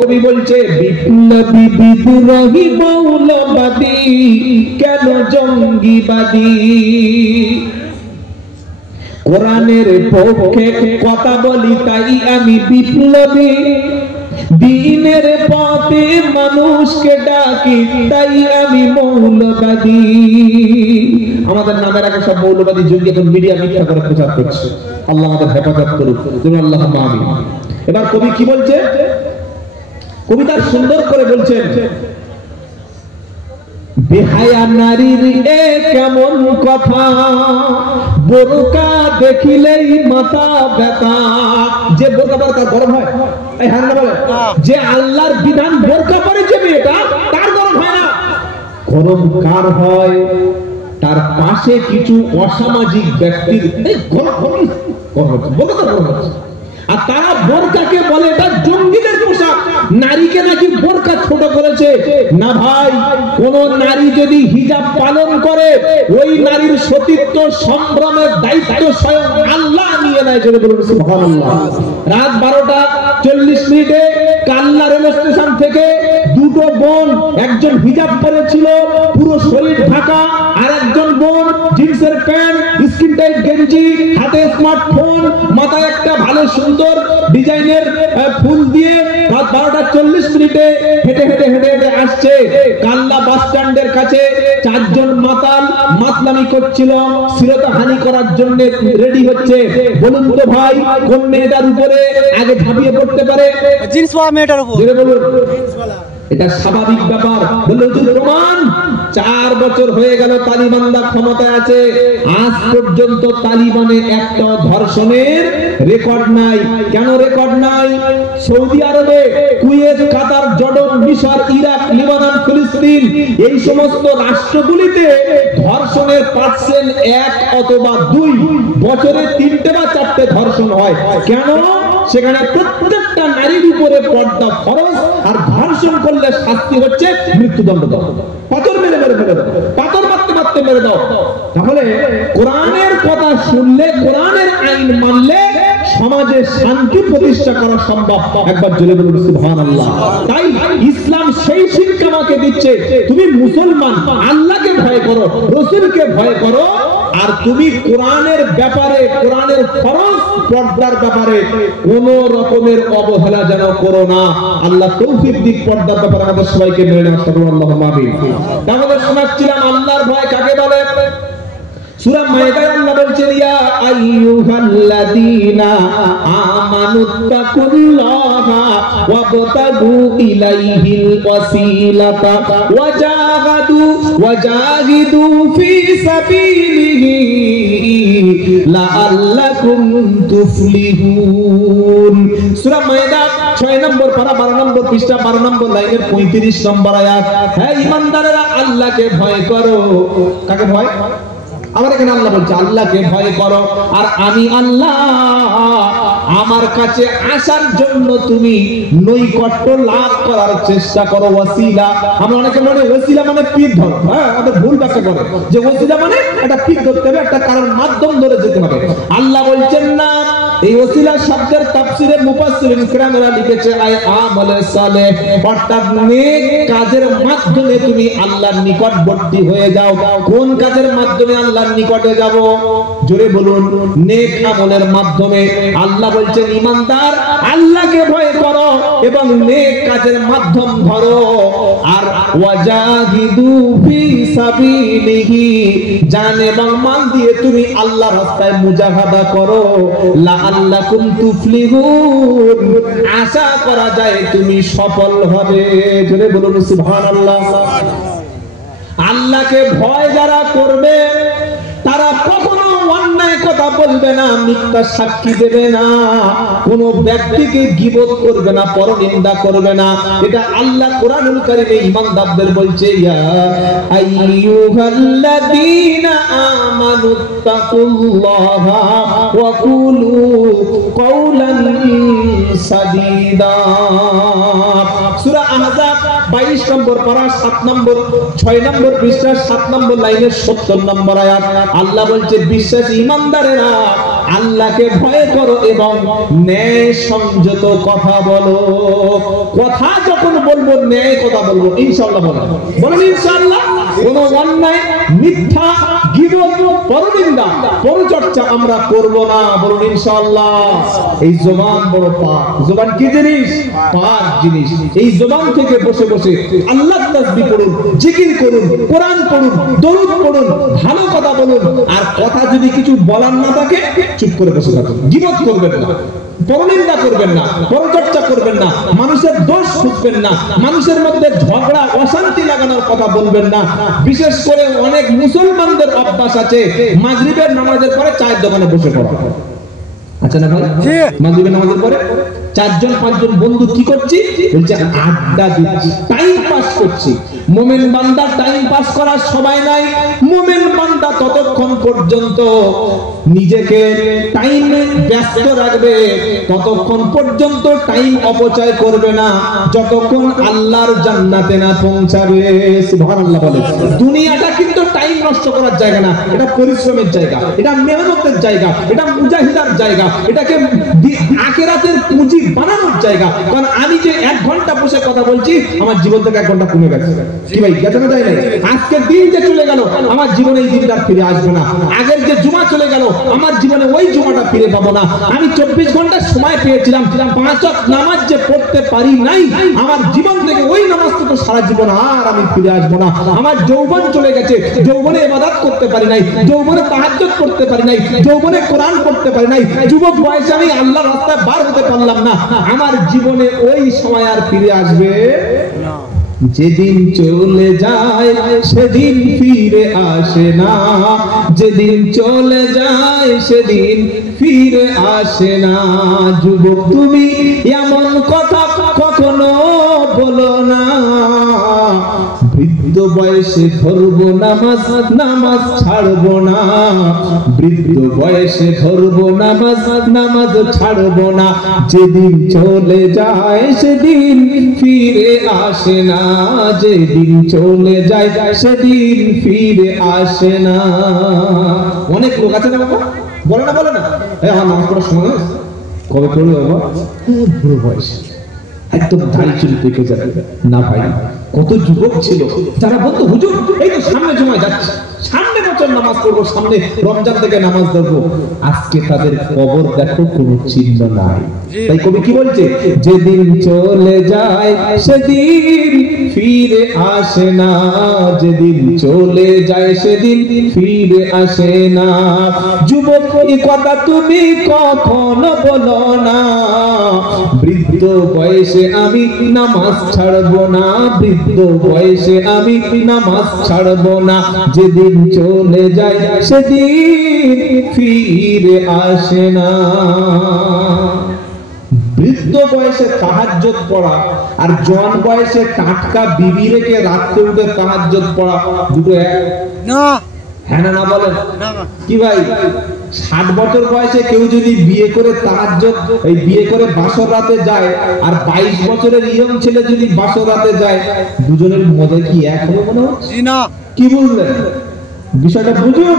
কবি বলছে বিপ্লবী বিদ্রোহী মৌলবাদী কেন জঙ্গিবাদী, কোরআনের পক্ষে কথা বলি তাই আমি বিপ্লবী, দ্বীনের পথে মানুষকে ডাকি তাই আমি মৌলবাদী। আমাদের নামের আগে সব মৌলবাদী জঙ্গি এখন মিডিয়া মিথ্যা করে প্রচার করছে। আল্লাহ আমাদের হেফাজত করুক, আল্লাহুম্মা আমিন। এবার কবি কি বলছে, কবিতা সুন্দর করে বলছেন, বেহায়া নারীর এ কেমন কথা, বোরকা দেখিলেই মাথা ব্যথা। যে বোরকা পরে তার গরম হয়? এই হ্যাঁ না বলে, যে আল্লাহর বিধান বোরকা পরে যে মেয়েটা তার গরম হয় না। গরম কার হয়? তার পাশে কিছু অসামাজিক ব্যক্তির আর তারা বোরকাকে বলে এটা জঙ্গিদের পোশাক, নারীকে নাকি বোরকা ছোট করেছে। না ভাই, কোন নারী যদি হিজাব পালন করে ওই নারীর সতীত্ব সম্ভ্রমের দায়িত্ব স্বয়ং আল্লাহ নিয়ে নেয়। যদি বলুন সুবহানাল্লাহ। রাত 12:40 কাল্লা রেল স্টেশন থেকে দুটো বোন, একজন হিজাব পরেছিল পুরো শরীর ঢাকা, আর একজন বোন জিন্সের প্যান্ট, স্কিন টাইট গেঞ্জি, হাতে স্মার্টফোন, মাথায় একটা ভালো সুন্দর ডিজাইনের ফুল দিয়ে রাত 12:40 হেঁটে হেঁটে হেঁটে হেঁটে আসছে। কাল্লা বাস স্ট্যান্ডের কাছে চারজন মাতাল মাতলামি করছিল, শ্লীলতাহানি করার জন্য রেডি হচ্ছে। বলুন তো ভাই, কোন মেয়েটার উপরে আগে ঝাঁপিয়ে পড়তে পারে? জিন্সওয়ালা মেয়েটার উপর। এটা স্বাভাবিক ব্যাপার। বললো প্রমাণ, 4 বছর হয়ে গেল তালিবানরা ক্ষমতায় আছে, আজ পর্যন্ত তালিবানে একটা ধর্ষণের রেকর্ড নাই। কেন রেকর্ড নাই? সৌদি আরবে, কুয়েত, কাতার, জর্ডান, মিশর, ইরাক, লেবানন, ফিলিস্তিন এই সমস্ত রাষ্ট্রগুলিতে ধর্ষণের পার্সেন্ট 1 অথবা 2, বছরে 3টে বা 4টে ধর্ষণ হয়। কেন? সেখানে প্রত্যেকটা নারীর উপরে পর্দা ফরজ, আর ধর্ষণ করলে শাস্তি হচ্ছে মৃত্যুদণ্ড দাও, পাথর মেরে মেরে মেরে দাও, পাথর মারতে মারতে মেরে দাও। তাহলে কোরআনের কথা শুনলে, কোরআনের আইন মানলে সমাজে শান্তি প্রতিষ্ঠা করা সম্ভব। একবার জোরে বলুন সুবহানাল্লাহ। তাই ইসলাম সেই শিক্ষা আমাকে দিচ্ছে, তুমি মুসলমান, আল্লাহকে ভয় করো, রাসূলকে ভয় করো, আর তুমি কোরআনের ব্যাপারে, কোরআনের ফরজ পর্দার ব্যাপারে কোন রকমের অবহেলা যেন করো না। আল্লাহ তৌফিক দিক পর্দার ব্যাপারে আমাদের সবাইকে মেনে নেওয়া। আল্লাহুম্মা আমিন। তাহলে শোনাচ্ছিলাম আল্লাহর ভয় কাকে বলে। সূরা মায়েদায় আল্লাহ বলছেন, ইয়া আইয়ুহাল্লাযীনা আমানুত্তাকুল্লাহা ওয়াবতাগু ইলাইহিল ওয়াসিলাতা ওয়াজাহিদু ফি সাবিলিহি লাআল্লাকুম তুফলিহুন। সূরা মায়েদা 6 নম্বর পারা 12 নম্বর পৃষ্ঠা 12 নম্বর লাইনের 35 নম্বর আয়াত। হে ঈমানদারেরা, আল্লাহকে ভয় করো। কাকে ভয়? আবার এখানে আল্লাহ বলছে আল্লাহকে ভয় করো, আর আমি আল্লাহ আমার কাছে আসার জন্য তুমি নৈকট্য লাভ করার চেষ্টা করো। ওয়াসিলা, আমরা অনেকে মনে ওয়াসিলা মানে পীর ধর, হ্যাঁ, আমাদের ভুল ব্যাখ্যা করে যে ওয়াসিলা মানে একটা পীর ধরতে হবে, একটা কারণ মাধ্যম ধরে যেতে হবে। আল্লাহ বলছেন না, এই ওসিলা শব্দের তাফসীরে মুফাসসিরিন কিরামরা লিখেছে আয় আমলে সালেহ, অর্থাৎ নেক কাজের মাধ্যমে তুমি আল্লাহর নিকটবর্তী হয়ে যাও। কোন কাজের মাধ্যমে আল্লাহর নিকটে যাব? জোরে বলুন, নেক আমলের মাধ্যমে। আল্লাহ বলছেন ঈমানদার, আল্লাহকে ভয় করো এবং নেক কাজের মাধ্যম ধরো, আর ওয়াজাহিদু ফি সাবিলিহি, জান এবং মাল দিয়ে তুমি আল্লাহর রাস্তায় মুজাহাদা করো। লাআল্লাকুম তুফলিহুন, আশা করা যায় তুমি সফল হবে। জোরে বলুন সুবহানাল্লাহ। আল্লাহকে ভয় যারা করবে তারা কখনো অন্যায় কথা বলবে না, মিথ্যা সাক্ষী দেবে না, কোন ব্যক্তিকে গীবত করবে না, পরনিন্দা করবে না। এটা আল্লাহ কোরআনুল কারীমে ঈমানদারদের বলছে, ইয়া আইয়ুহাল্লাযীনা আমানুত্তাকুল্লাহা ওয়া কুলু কাওলান সাদীদা। সূরা আহজাব 22 নম্বর পারা 7 নম্বর 6 নম্বর পৃষ্ঠা 7 নম্বর লাইনের 70 নম্বর আয়াত। আল্লাহ বলছে, বিশ্বাসী ঈমানদারেরা আল্লাহকে ভয় করো এবং ন্যায় সংযত কথা বলো। কথা যখন বলবো ন্যায় কথা বলবো, ইনশাআল্লাহ বলেন, বলেন ইনশাআল্লাহ। কোনো অন্যায়, মিথ্যা, গীবত, পরনিন্দা, পরচর্চা আমরা করব না, বলুন ইনশাআল্লাহ। এই জবান বড় পাক। জবান কি জিনিস? পাক জিনিস। এই জবান থেকে বসে বসে আল্লাহর তাসবিহ পড়ুন, জিকির করুন, কোরআন পড়ুন, দরুদ পড়ুন, ভালো কথা বলুন। আর কথা যদি কিছু বলার না থাকে চুপ করে বসে থাকুন। গীবত করবেন না, পরনিন্দা করবেন না, পরচর্চা করবেন না, মানুষের দোষ খুঁজবেন না, মানুষের মধ্যে ঝগড়া অশান্তি লাগানোর কথা বলবেন না। বিশেষ করে অনেক মুসলমানদের অভ্যাস আছে মাগরিবের নামাজের পরে চায়ের দোকানে বসে পড়া। আচ্ছা না ভাই, মাগরিবের নামাজের পরে 4-5জন বন্ধু কি করছি? বলছে আড্ডা দিচ্ছি, টাইম পাস করছি। মুমিন বান্দা টাইম পাস করার সময় নাই। মুমিন বান্দা ততক্ষণ পর্যন্ত নিজেকে টাইমে ব্যস্ত রাখবে, ততক্ষণ পর্যন্ত টাইম অপচয় করবে না, যতক্ষণ আল্লাহর জান্নাতে না পৌঁছাবে। সুবহানাল্লাহ বলে। দুনিয়াটা কিন্তু টাইম নষ্ট করার জায়গা না, এটা পরিশ্রমের জায়গা, এটা মেহনতের জায়গা, এটা মুজাহিদার জায়গা, এটাকে আখিরাতের পুঁজি বানানোর জায়গা। কারণ আমি যে 1 ঘন্টা বসে কথা বলছি, আমার জীবন থেকে 1 ঘন্টা কমে গেছে। কি ভাই, গেছে না? তাই নাই? আজকের দিন যে চলে গেল, আমার জীবনে এই দিনটা ফিরে আসবে না। আগের যে জুমা চলে গেল, আমার জীবনে ওই জুমাটা ফিরে পাবো না। আমি 24 ঘন্টা সময় পেয়েছিলাম, 5 ওয়াক্ত নামাজ যে পড়তে পারি নাই, আমার জীবন থেকে ওই নামাজ তো সারা জীবন আর আমি ফিরে আসবো না। আমার যৌবন চলে গেছে, যৌবনে ইবাদত করতে পারি নাই, যৌবনে তাহাজ্জুদ করতে পারি নাই, যৌবনে কোরআন পড়তে পারি নাই, যুবক বয়সে আমি আল্লাহর রাস্তায় বার হতে পারলাম না। আমার জীবনে ওই সময় আর ফিরে আসবে না। যেদিন চলে যায় সেদিন ফিরে আসে না, যেদিন চলে যায় সেদিন ফিরে আসে না। যুবক তুমি এমন কথা কখনো বলো না, বৃদ্ধ বয়সে ধরবো নামাজ, নামাজ ছাড়বো না, বৃদ্ধ বয়সে ধরবো নামাজ, নামাজ ছাড়বো না। যেদিন চলে যায় সেদিন ফিরে আসে না, যেদিন চলে যায় সেদিন ফিরে আসে না। অনেক লোক আছে না বাবা, বলে না বলে না, আমার নামাজ পড়ার সময় কবে পড়বে বাবা? বুড়ো বয়সে একদম দাড়ি চুল পেকে যাবে না। ভাই কত যুবক ছিল যারা বলতো হুজুর এই তো সামনে জমা যাচ্ছে, সামনে বছর নামাজ পড়বো, সামনে রমজান থেকে নামাজ ধরবো। আজকে তাদের কবর দেখো, কোনো চিহ্ন নাই। তাই কবি কি বলছে? যেদিন চলে যায় সেদিন ফিরে আসে না, যেদিন চলে যায় সেদিন ফিরে আসে না। যুবক এই কথা তুমি কখনো বলো না, বৃদ্ধ বয়সে আমি নামাজ ছাড়বো না, বৃদ্ধ বয়সে আমি নামাজ ছাড়বো না। যেদিন চলে যায় সেদিন ফিরে আসে না। বৃদ্ধ বয়সে তাহাজ্জুদ পড়া আর জওয়ান বয়সে টাটকা বিবি রেখে রাতে উঠে তাহাজ্জুদ পড়া দুটো এক না? হ্যাঁ না বলেন কি ভাই? 60 বছর বয়সে কেউ যদি বিয়ে করে তাহাজ্জুদ, এই বিয়ে করে বাসর রাতে যায়, আর 22 বছরের ইয়ং ছেলে যদি বাসর রাতে যায়, দুজনের মজা কি এক হবে মনে হচ্ছে? না। কি বুঝলেন বিষয়টা? বুঝুন,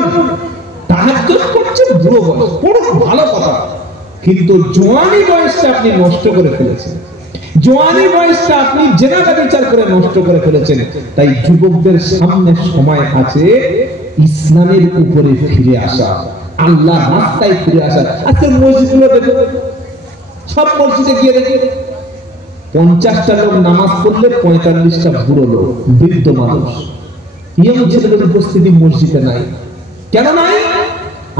তাহাজ্জুদ করছে বুড়ো বয়স, বড় ভালো কথা, কিন্তু জওয়ানি বয়সটা আপনি নষ্ট করে ফেলেছেন, জওয়ানি বয়সটা আপনি জেনাবা বিচার করে নষ্ট করে ফেলেছেন। তাই যুবকদের সামনে সময় আছে ইসলামের উপরে ফিরে আসা, আল্লাহ রাস্তায় ফিরে আসা। আজকে মসজিদগুলো দেখো, সব মসজিদে গিয়ে দেখি 50টা লোক নামাজ পড়লে 45টা বুড়ো লোক, বৃদ্ধ মানুষ, ইয়ং ছেলেদের উপস্থিতি মসজিদে নাই। কেন নাই?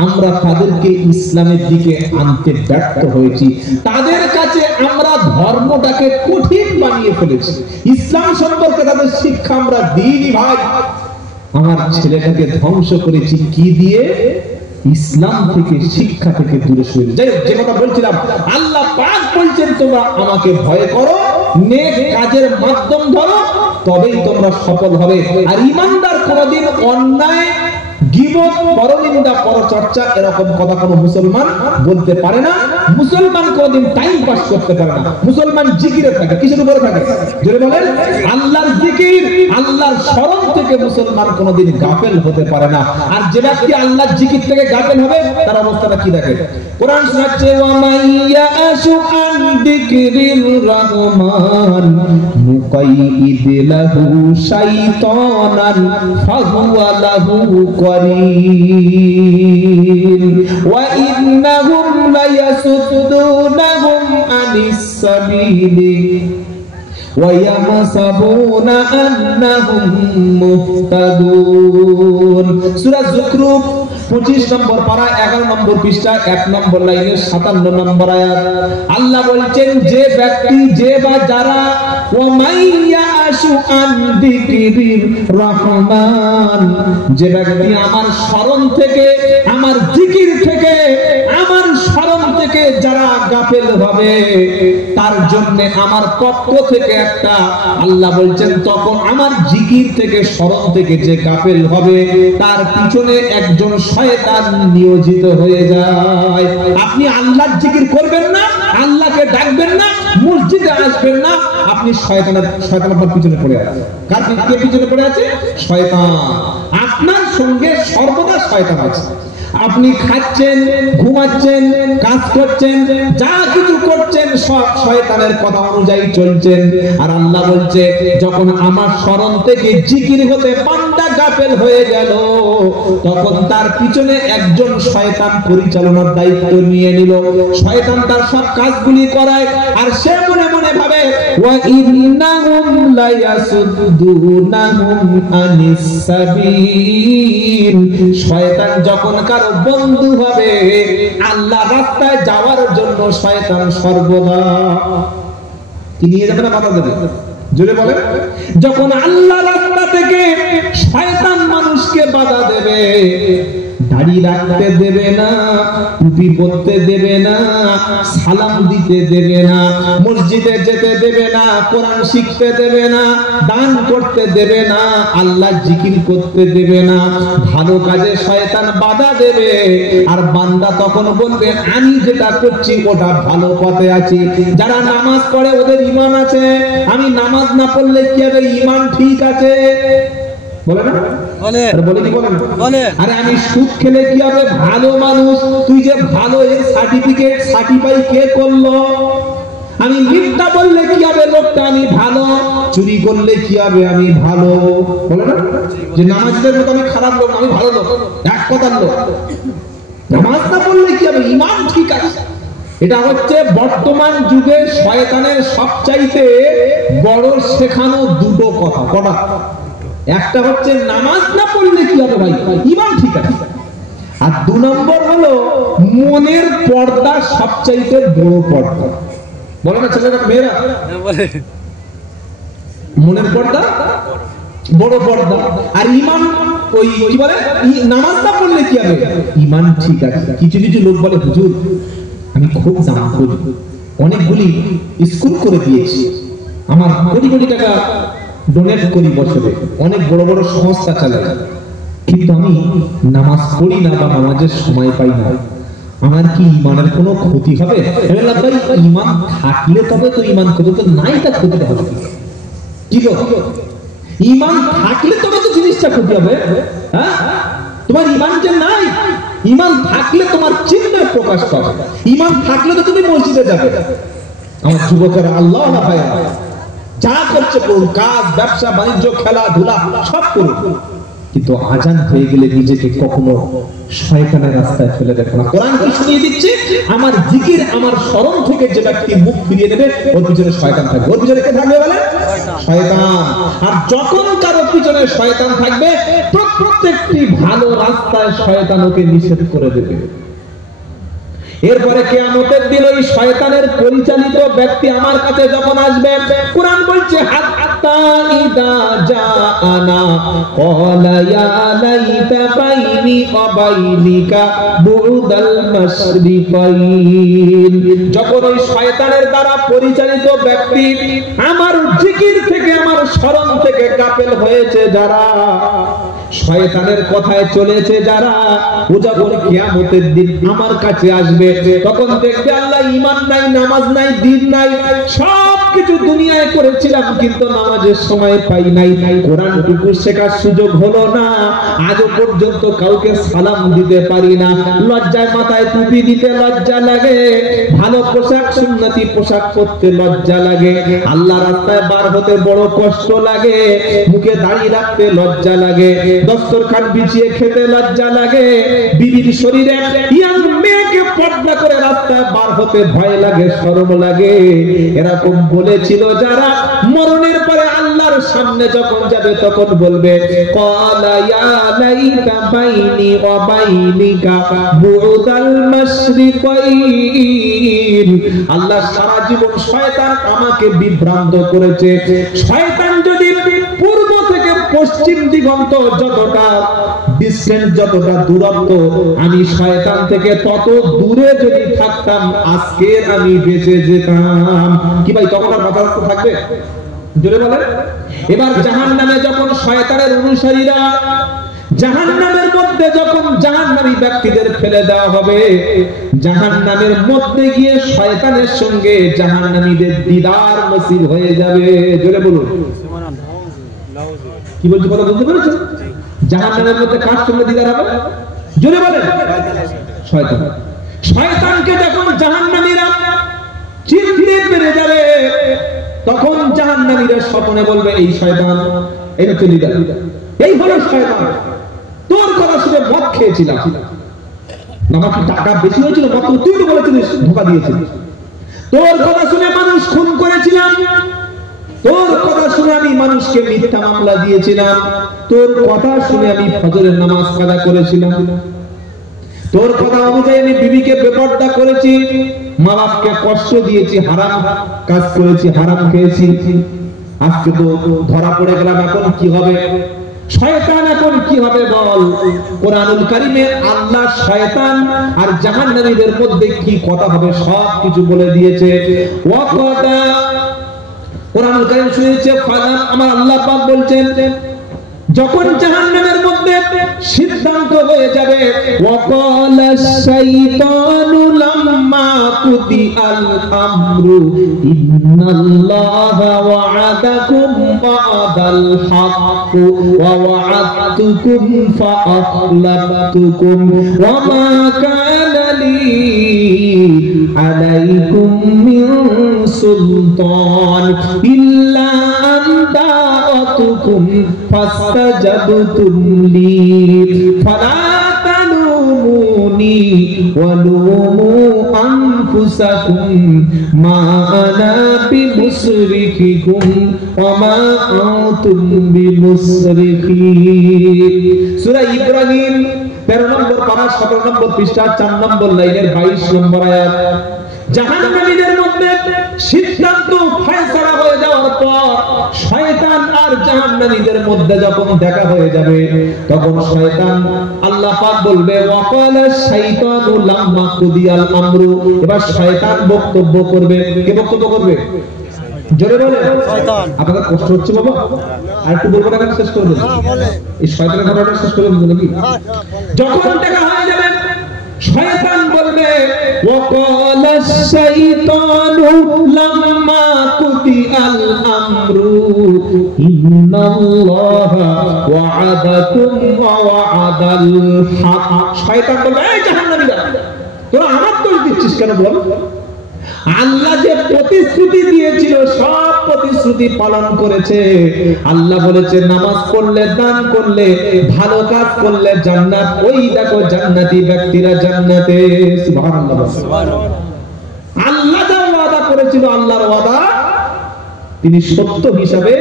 আমরা তাদেরকে ইসলামের দিকে আনতে ব্যর্থ হয়েছি, তাদের কাছে আমরা ধর্মটাকে কঠিন বানিয়ে ফেলেছি, ইসলাম সম্পর্কে তাদের শিক্ষা আমরা দিইনি। ভাই আমার ছেলেটাকে ধ্বংস করেছি কি দিয়ে? ইসলাম থেকে, শিক্ষা থেকে দূরে সরে। যাই হোক, যে কথা বলছিলাম, আল্লাহ পাক বলছেন তোমরা আমাকে ভয় করো, নেক কাজের মাধ্যম ধরো, তবেই তোমরা সফল হবে। আর ঈমানদার কোনদিন অন্যায় গীবত, পরনিন্দা, পরচর্চা এরকম কথা কোনো মুসলমান বলতে পারে না। মুসলমান কোনদিন টাইম পাস করতে পারে না। মুসলমান জিকিরে থাকে। কিসের উপরে থাকে? জোরে বলেন। আল্লাহর জিকির, আল্লাহর স্মরণ থেকে মুসলমান কোনদিন গাফেল হতে পারে না। আর যে ব্যক্তি আল্লাহর জিকির থেকে গাফেল হবে তার অবস্থাটা কি দেখে? কোরআন শোনাচ্ছে ওয়া মাইয়া আশু আন যিকরির রহমান নুকাইদ লাহু শাইতানান ফাহুয়া লাহু করিন ওয়া ইন্নাহুম লায়াসুদ্দুনাহুম আনিস সাবিলি ওয়া ইয়াহসাবুনা আন্নাহুম মুহতাদুন। সূরা যুখরুফ 25 নম্বর পারা 11 নম্বর পৃষ্ঠা 1 নম্বর লাইনে 57 নম্বর আয়াত। আল্লাহ বলছেন যে ব্যক্তি, যে বা যারা ওয়া মাইয়া আশু আন যিকরির রহমান, যে ব্যক্তি আমার স্মরণ থেকে, আমার জিকির থেকে, আমার স্মরণ থেকে যারা গাফেল হবে তার জন্য আমার পক্ষ থেকে একটা, আল্লাহ বলছেন তখন আমার জিকির থেকে, স্মরণ থেকে যে গাফেল হবে তার পিছনে একজন শয়তান নিয়োজিত হয়ে যায়। আপনি আল্লাহর জিকির করবেন না, আল্লাহকে ডাকবেন না, মসজিদে আসবেন না, আপনি শয়তান আপনার পিছনে পড়ে আছে। কার পিছনে পড়ে আছে? শয়তান। আপনার সঙ্গে সর্বদা শয়তান আছে। আপনি খাচ্ছেন, ঘুমাচ্ছেন, কাজ করছেন, যা কিছু করছেন সব শয়তানের কথা অনুযায়ী চলছেন। আর আল্লাহ বলছে যখন আমার স্মরণ থেকে জিকির হতে বান্দা গাফেল হয়ে গেল তখন তার পিছনে একজন শয়তান পরিচালনার দায়িত্ব নিয়ে নিল। শয়তান তার সব কাজগুলি করায় আর সে মনে মনে ভাবে ওয়া ইন্নাহুম লায়াসুদ্দুনাহুম আনিস সাবিল। শয়তান যখন কারো বন্ধু হবে আল্লাহ রাস্তায় যাওয়ার জন্য শয়তান সর্বদা কি নিয়ে যাবে না, বাধা দেবে। জোরে বলেন। যখন আল্লাহ রাস্তা থেকে শয়তান মানুষকে বাধা দেবে, দাড়ি রাখতে দেবে না, টুপি পরতে দেবে না, সালাম দিতে দেবে না, মসজিদে যেতে দেবে না, কোরআন শিখতে দেবে না, দান করতে দেবে না, আল্লাহ জিকির করতে দেবে না, ভালো কাজে শয়তান বাধা দেবে। আর বান্দা তখন বলবে আমি যেটা করছি ওটা ভালো পথে আছি। যারা নামাজ পড়ে ওদের ঈমান আছে, আমি নামাজ না পড়লে কি হবে? ঈমান ঠিক আছে। বলে না? বলে। আরে বলে কি বলেন? বলে। আরে আমি সুদ খেলে কি হবে? ভালো মানুষ, তুই যে ভালো, এর সার্টিফিকেট সার্টিফাই কে করলো? আমি মিথ্যা বললে কি হবে? লোকটা আমি ভালো। চুরি করলে কি হবে? আমি ভালো। বলে না যে নামাজের মতো আমি খারাপ লোক, আমি ভালো লোক, এক কথার লোক। নামাজ না পড়লে কি হবে? ঈমান ঠিক আছে। এটা হচ্ছে বর্তমান যুগে শয়তানের সবচাইতে বড় শেখানো দুটো কথা। কটা? একটা হচ্ছে নামাজ না পড়লে কি হবে ভাই? ঈমান ঠিক আছে। আর 2 নম্বর হলো মনের পর্দা সবচাইতে বড় পর্দা। বলে না ছেলেরা, মেয়েরা বলে মনের পর্দা বড় পর্দা। আর ঈমান ওই কি বলে নামাজ না পড়লে কি হবে? ঈমান ঠিক আছে। কিছু কিছু লোক বলে হুজুর আমি খুব দান করি, অনেকগুলি স্কুল করে দিয়েছি, আমার কোটি কোটি টাকা ডোনেট করি বছরে, অনেক বড় বড় সংস্থা চালাই, কিন্তু আমি নামাজ পড়ি না বা নামাজের সময় পাই না, আমার কি ঈমানের কোনো ক্ষতি হবে? ভাই ঈমান থাকলে তবে তো ঈমান করতে, তো নাই তা ক্ষতি হবে কি গো? ঈমান থাকলে তবে তো জিনিসটা ক্ষতি হবে। হ্যাঁ, তোমার ঈমান যে নাই, ঈমান থাকলে তোমার চিন্তা প্রকাশ পাবে। ঈমান থাকলে তো তুমি মসজিদে যাবে। আমার যুবকেরা, আল্লাহ না ভাই, যা করছে করুন, কাজ, ব্যবসা বাণিজ্য, খেলাধুলা সব করুন, কিন্তু আজান হয়ে গেলে নিজেকে কখনো শয়তানের রাস্তায় ফেলে দেখো না। কোরআন কি শুনিয়ে দিচ্ছে? আমার জিকির, আমার স্মরণ থেকে যে ব্যক্তি মুখ ফিরিয়ে নেবে ওর পিছনে শয়তান থাকবে। ওর পিছনে কে থাকবে বলে? শয়তান। আর যখন কারো পিছনে শয়তান থাকবে প্রত্যেকটি ভালো রাস্তায় শয়তান ওকে নিষেধ করে দেবে। এরপরে কিয়ামতের দিন ওই শয়তানের পরিচালিত ব্যক্তি আমার কাছে যখন আসবে, কুরআন বলছে হাত্তা ইদা জাআনা ক্বালা ইয়া লাইতা বাইনি ওয়া বাইনিকা বু'দাল মাশরিকাইন। যখন ওই শয়তানের দ্বারা পরিচালিত ব্যক্তি আমার জিকির থেকে, আমার স্মরণ থেকে গাফেল হয়েছে যারা, শয়তানের কথায় চলেছে যারা, ও যখন কিয়ামতের দিন আমার কাছে আসবে তখন দেখবে আল্লাহ ঈমান নাই, নামাজ নাই, দিন নাই, সব কিছু দুনিয়ায় করেছিলাম কিন্তু নামাজের সময় পাই নাই, কোরআনটুকু শেখার সুযোগ হলো না, আজও পর্যন্ত কাউকে সালাম দিতে পারি না, লজ্জায় মাথায় টুপি দিতে লজ্জা লাগে, ভালো পোশাক সুন্নতি পোশাক পরতে লজ্জা লাগে, আল্লাহ রাস্তায় বার হতে বড় কষ্ট লাগে, মুখে দাড়ি রাখতে লজ্জা লাগে, দস্তরখান বিছিয়ে খেতে লজ্জা লাগে, বিবির শরীরে ইয়াং মেয়েকে পর্দা করে রাস্তায় বার হতে ভয় লাগে, শরম লাগে। এরকম বলেছিল যারা, মরণের পরে আল্লাহর সামনে যখন যাবে তখন বলবে ক্বালা ইয়া লাইতা বাইনি ওয়া বাইনিকা বু'দাল মাশরিকাইন। আল্লাহ সারা জীবন শয়তান আমাকে বিভ্রান্ত করেছে, শয়তান যদি পূর্ব থেকে পশ্চিম দিগন্ত যতটা ডিসটেন্স, যতটা দূরত্ব, আমি শয়তান থেকে তত দূরে যদি থাকতাম আজকে আমি বেঁচে যেতাম। কি ভাই তখন আর মাথা রাখতে থাকবে? জোরে বলেন। এবার জাহান্নামে যখন শয়তানের অনুসারীরা, জাহান্নামের মধ্যে যখন জাহান্নামী ব্যক্তিদের ফেলে দেওয়া হবে, জাহান্নামের মধ্যে গিয়ে শয়তানের সঙ্গে জাহান্নামীদের দিদার নসিব হয়ে যাবে। জোরে বলুন। কি বলছি কথা বুঝতে পেরেছেন? জাহান্নামের মধ্যে কার সঙ্গে দিদার হবে? জোরে বলেন। শয়তান। শয়তানকে যখন জাহান্নামীরা চিনতে পেরে যাবে তখন জাহান্নামীরা স্বপ্নে বলবে এই শয়তান, এই হচ্ছে লিডার, এই হলো শয়তান, তোর কথা শুনে মদ খেয়েছিলাম, আমাকে টাকা বেশি হয়েছিল, মদ তুই তো বলেছিলিস, ধোঁকা দিয়েছিলিস, তোর কথা শুনে মানুষ খুন করেছিলাম, তোর কথা শুনে আমি মানুষকে মিথ্যা মামলা দিয়েছিলাম, তোর কথা শুনে আমি ফজরের নামাজ কাজা করেছিলাম, তোর কথা অনুযায়ী আমি বিবিকে বেপরদা করেছি, মা বাপকে কষ্ট দিয়েছি, হারাম কাজ করেছি, হারাম খেয়েছি, আজকে তো ধরা পড়ে গেলাম, এখন কি হবে? শয়তান এখন কি হবে বল? কোরআনুল কারীমে আল্লাহ শয়তান আর জাহান্নামীদের মধ্যে কি কথা হবে সব কিছু বলে দিয়েছে। ওয়াকাদা কোরআনুল কারীম শুনেছে, আমার আল্লাহ পাক বলছেন যখন জাহান্নামের মধ্যে সিদ্ধান্ত হয়ে যাবে, ওয়াকালাশ শাইতানু লাম্মা কুদিআল আমরু ইন্নাল্লাহা ওয়া'আদাকুম ওয়া'দাল হক ওয়া ওয়া'আদতুকুম ফাআখলাফতুকুম ওয়া মা কানা লি আলাইকুম মিন সুলতান ইল্লা আন দা'আতুকুম فاستجبتم لي فلا تلوموني ولوموا أنفسكم ما أنا بمصرخكم وما أنتم بمصرخي। সূরা ইব্রাহিম 13 নম্বর পারা 17 নম্বর পৃষ্ঠা 4 নম্বর লাইনের 22 নম্বর আয়াত। জাহান্নামীদের মধ্যে সিদ্ধান্ত ফয়সালা হয়ে যাওয়ার পর শয়তান আর জাহান্নামীদের মধ্যে যখন দেখা হয়ে যাবে তখন শয়তান, আল্লাহ পাক বলবে ওয়াকালাশ শাইতানু লাম্মা কুদিয়াল আমরু, এবার শয়তান বক্তব্য করবে। কে বক্তব্য করবে? জোরে বলে। শয়তান। আপনাদের কষ্ট হচ্ছে বাবা? আর একটু বলবো না, শেষ করে দেব। এই শয়তানের ঘটনাটা শেষ করে দেব নাকি? যখন দেখা হয়ে যাবে শয়তান বলবে ওয়াকালাশ শাইতানু লাম্মা কুদিআল আমরু ইন্নাল্লাহা ওয়া'আদাকুম ওয়া ওয়া'আদাল হক। শয়তান বলবে এই জাহান্নামীরা তোরা আমার দোষ দিচ্ছিস কেন বল? আল্লাহ যে প্রতিশ্রুতি দিয়েছিল সব প্রতিশ্রুতি পালন করেছে। আল্লাহ বলেছে নামাজ পড়লে, দান করলে, ভালো কাজ করলে জান্নাত, ওই দেখো জান্নাতি ব্যক্তিরা জান্নাতে। সুবহানাল্লাহ। আল্লাহ যা ওয়াদা করেছিল, আল্লাহর ওয়াদা তিনি সত্য হিসাবে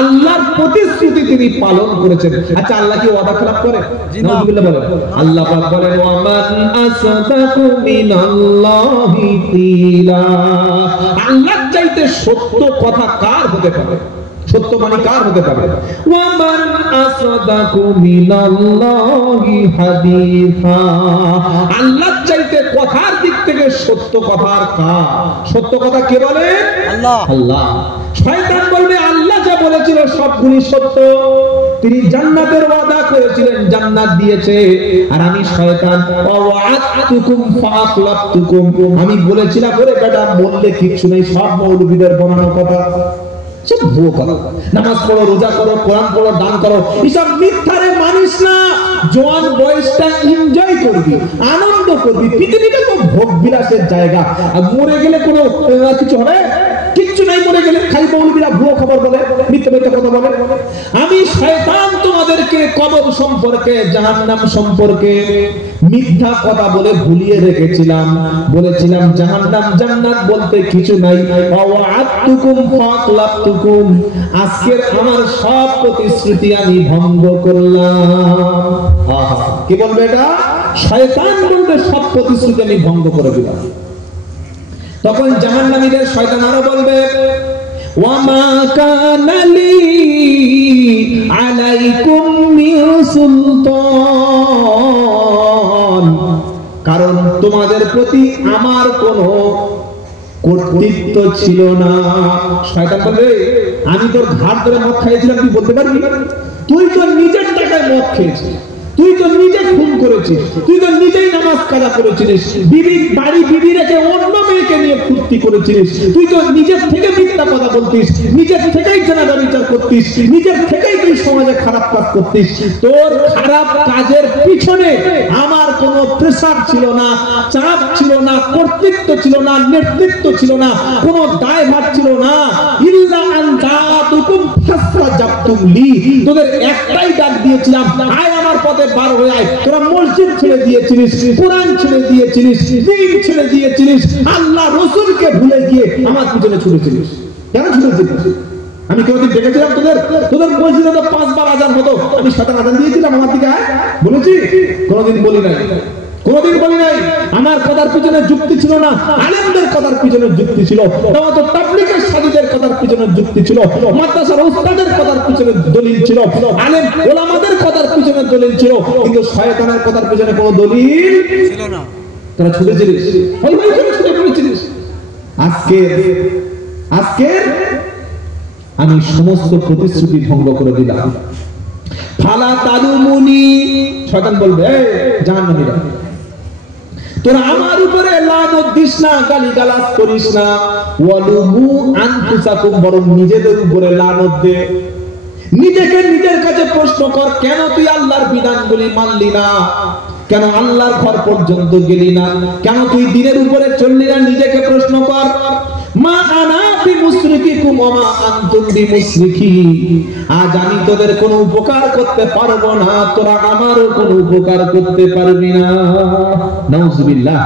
আল্লাহর প্রতিশ্রুতি তিনি পালন করেছেন। আচ্ছা আল্লাহ কি ওয়াদা খেলাফ করে? নাউযুবিল্লাহ বলেন। আল্লাহ পাক বলেন ওয়ামান আসদাকু মিনাল্লাহি কিলা। আল্লাহ চাইতে সত্য কথা কার হতে পারে? সত্য মানে কার হতে পারে? ওয়ামান আসদাকু মিনাল্লাহি হাদিসা। আল্লাহ চাইতে কথার দিক থেকে সত্য কথার কার? সত্য কথা কে বলে? আল্লাহ। আল্লাহ। শয়তান বলবে আল্লাহ যা বলেছিল সবগুলি সত্য। তিনি জান্নাতের ওয়াদা করেছিলেন, জান্নাত দিয়েছে। আর আমি শয়তান ওয়া'আদতুকুম ফাআখলাফতুকুম, আমি বলেছিলাম ওরে বেটা বললে কিছু নেই, সব মৌলবীদের বানানো কথা, সব ভুয়ো কথা। নামাজ পড়ো, রোজা করো, কোরআন পড়ো, দান করো, এসব মিথ্যারে মানিস না। জোয়ান বয়সটা এনজয় করবি, আনন্দ করবি। পৃথিবীটা তো ভোগ বিলাসের জায়গা। আর মরে গেলে কোনো কিছু হবে? কিচ্ছু নাই। মরে গেলে খালি মৌলবীরা ভুয়ো খবর বলে, মিথ্যা মিথ্যা কথা বলে। আমি শয়তান তোমাদেরকে কবর সম্পর্কে, জাহান্নাম সম্পর্কে মিথ্যা কথা বলে ভুলিয়ে রেখেছিলাম। বলেছিলাম জাহান্নাম জান্নাত বলতে কিছু নাই। ওয়া'আদতুকুম ফাআখলাফতুকুম, আজকের আমার সব প্রতিশ্রুতি আমি ভঙ্গ করলাম। আহা, কি বলবে এটা? শয়তান বলবে সব প্রতিশ্রুতি আমি ভঙ্গ করে দিলাম। তখন জাহান্নামীদের শয়তান আরো বলবে ওয়ামা কানা লি আলাইকুম মিন সুলতান, কারণ তোমাদের প্রতি আমার কোনো কর্তৃত্ব ছিল না। শয়তান বলবে আমি তোর ঘাট ধরে মদ খাইয়েছিলাম, তুই বলতে পারবি? তুই তো নিজের টাকায় মদ খেয়েছিস, তুই তো নিজে খুন করেছিস, তুই তো নিজেই নামাজ কাজা করেছিস, বিবি বাড়ি বিবি রেখে অন্য মেয়েকে নিয়ে ফুর্তি করেছিস, তুই তো নিজের থেকে মিথ্যা কথা বলতিস, নিজের থেকেই জানাজা বিচার করতিস, নিজের থেকেই তুই সমাজে খারাপ কাজ করতিস। তোর খারাপ কাজের পিছনে আমার কোনো প্রেসার ছিল না, চাপ ছিল না, কর্তৃত্ব ছিল না, নেতৃত্ব ছিল না, কোনো দায়ভার ছিল না। ইল্লা আন দাতুকুম ফাসতাজাবতুম লি, তোদের একটাই ডাক দিয়েছিলাম, আয় আমার পথে বার হয়ে আয়। তোরা মসজিদ ছেড়ে দিয়েছিলিস, কোরআন ছেড়ে দিয়েছিলিস, দ্বীন ছেড়ে দিয়েছিলিস, আল্লাহ রাসূলকে ভুলে গিয়ে আমার পিছনে ছুটেছিলিস। কেন ছুটেছিলিস? আমি কোনদিন দেখেছিলাম তোদের মসজিদে তো 5 বার আযান হতো, আমি 7 আযান দিয়েছিলাম আমার দিকে আয় বলেছি? কোনদিন বলি নাই, কোনদিন বলি নাই। আমার কথার পিছনে যুক্তি ছিল না, আলেমদের কথার পিছনে যুক্তি ছিল, তো তাবলীগের সাথীদের কথার পিছনে যুক্তি ছিল, মাদ্রাসার উস্তাদের কথার পিছনে দলিল ছিল, আলেম ওলামাদের কথার পিছনে দলিল ছিল, কিন্তু শয়তানের কথার পিছনে কোনো দলিল ছিল না। তারা ছুটেছিলিস, ওই ভাই কেন ছুটে পড়েছিলিস? আজকে আমি সমস্ত প্রতিশ্রুতি ভঙ্গ করে দিলাম। ফালা তালুমুনি, শয়তান বলবে জাহান্নামীরা তোরা আমার উপরে লানত দিস না, গালিগালাজ করিস না। ওয়ালুমু আনফুসাকুম, বরং নিজেদের উপরে লানত দে। নিজেকে নিজের কাছে প্রশ্ন কর, কেন তুই আল্লাহর বিধানগুলি মানলি না? কেন আল্লাহর ঘর পর্যন্ত গেলি না? কেন তুই দিনের উপরে চললি না? নিজেকে প্রশ্ন কর। মা আনা বিমুশরিকিকুম ওয়া মা আনতুম বিমুশরিকি, আজ আমি তোদের কোনো উপকার করতে পারবো না, তোরা আমারও কোনো উপকার করতে পারবি না। নাউযুবিল্লাহ,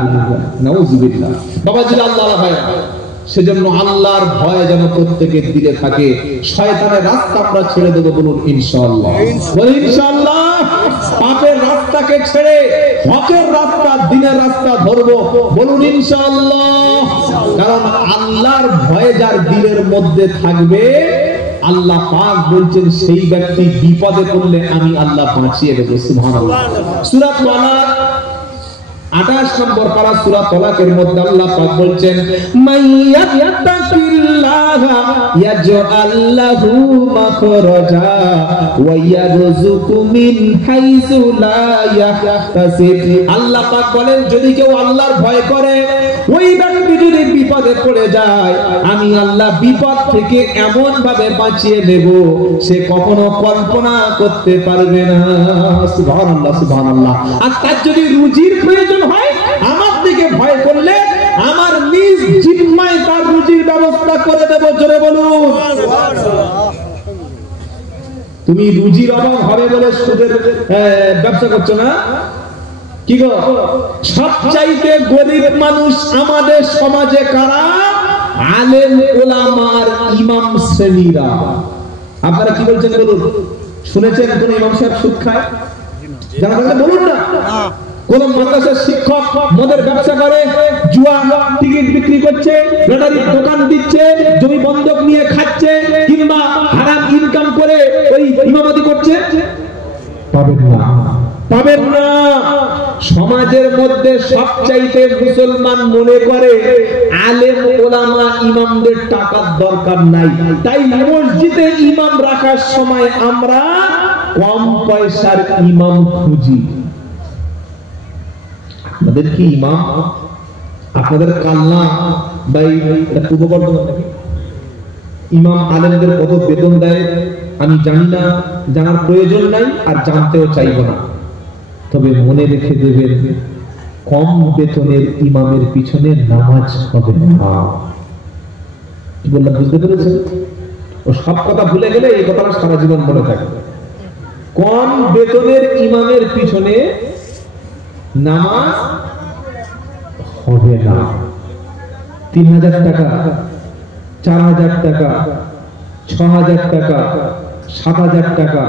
নাউযুবিল্লাহ। বাবাজি আল্লাহর ভয়, সেজন্য আল্লাহর ভয় যেন প্রত্যেকের দিলে থাকে। শয়তানের রাস্তা আমরা ছেড়ে দেব, বলুন ইনশাআল্লাহ। বলুন ইনশাআল্লাহ। পাপের রাস্তাকে ছেড়ে হকের রাস্তা, দ্বীনের রাস্তা ধরবো, বলুন ইনশাআল্লাহ। কারণ আল্লাহর ভয় যার দিলের মধ্যে থাকবে, আল্লাহ পাক বলছেন সেই ব্যক্তি বিপদে পড়লে আমি আল্লাহ বাঁচিয়ে দেব। সুবহানাল্লাহ। সূরা তালাক 28 নম্বর পারা সূরা তালাকের মধ্যে আল্লাহ পাক বলছেন মাইয়াত্তাকিল্লাহা ইয়াজআল লাহু মাখরাজা ওয়া ইয়ারযুকু মিন হাইসু লা ইয়াহতাসিব। আল্লাহ পাক বলেন যদি কেউ আল্লাহর ভয় করে, ওই ব্যক্তি যদি বিপদে পড়ে যায়, আমি আল্লাহ বিপদ থেকে এমন ভাবে বাঁচিয়ে দেব সে কখনো কল্পনা করতে পারবে না। সুবহানাল্লাহ, সুবহানাল্লাহ। আর তার যদি রুজির প্রয়োজন হয়, আমার দিকে ভয় করলে আমার নিজ জিম্মায় তার রুজির ব্যবস্থা করে দেব। জোরে বলুন সুবহানাল্লাহ। তুমি রুজির অভাব হবে বলে সুদের ব্যবসা করছো না? কি গো, সবচাইতে গরিব মানুষ আমাদের সমাজে কারা? আলেম ওলামার ইমাম শ্রেণীরা। আপনারা কি বলছেন বলুন? শুনেছেন কোন ইমাম সাহেব সুদ খায়? জানা থাকলে বলুন না। কোন মাদ্রাসার শিক্ষক মদের ব্যবসা করে, জুয়া টিকিট বিক্রি করছে, লটারির দোকান দিচ্ছে, জমি বন্ধক নিয়ে খাচ্ছে, কিংবা হারাম ইনকাম করে ওই ইমামতি করছে? পাবেন না। পাবেন না। সমাজের মধ্যে সবচাইতে মুসলমান মনে করে আলেম ওলামা ইমামদের টাকার দরকার নাই, তাই মসজিদে ইমাম রাখার সময় আমরা কম পয়সার ইমাম খুঁজি। আপনাদের কি ইমাম, আপনাদের কালনা বা পূর্ব বর্ধমান নাকি ইমাম আলেমদের কত বেতন দেয় আমি জানি না, জানার প্রয়োজন নাই আর জানতেও চাইব না। তবে মনে রেখে দেবেন, কম বেতনের ইমামের পিছনে নামাজ হবে না। কি বললাম বুঝতে পেরেছেন? ও সব কথা ভুলে গেলে এই কথাটা সারা জীবন মনে থাকবে। কম বেতনের ইমামের পিছনে নামাজ হবে না। 3000 টাকা, 4000 টাকা, 6000 টাকা, 7000 টাকা,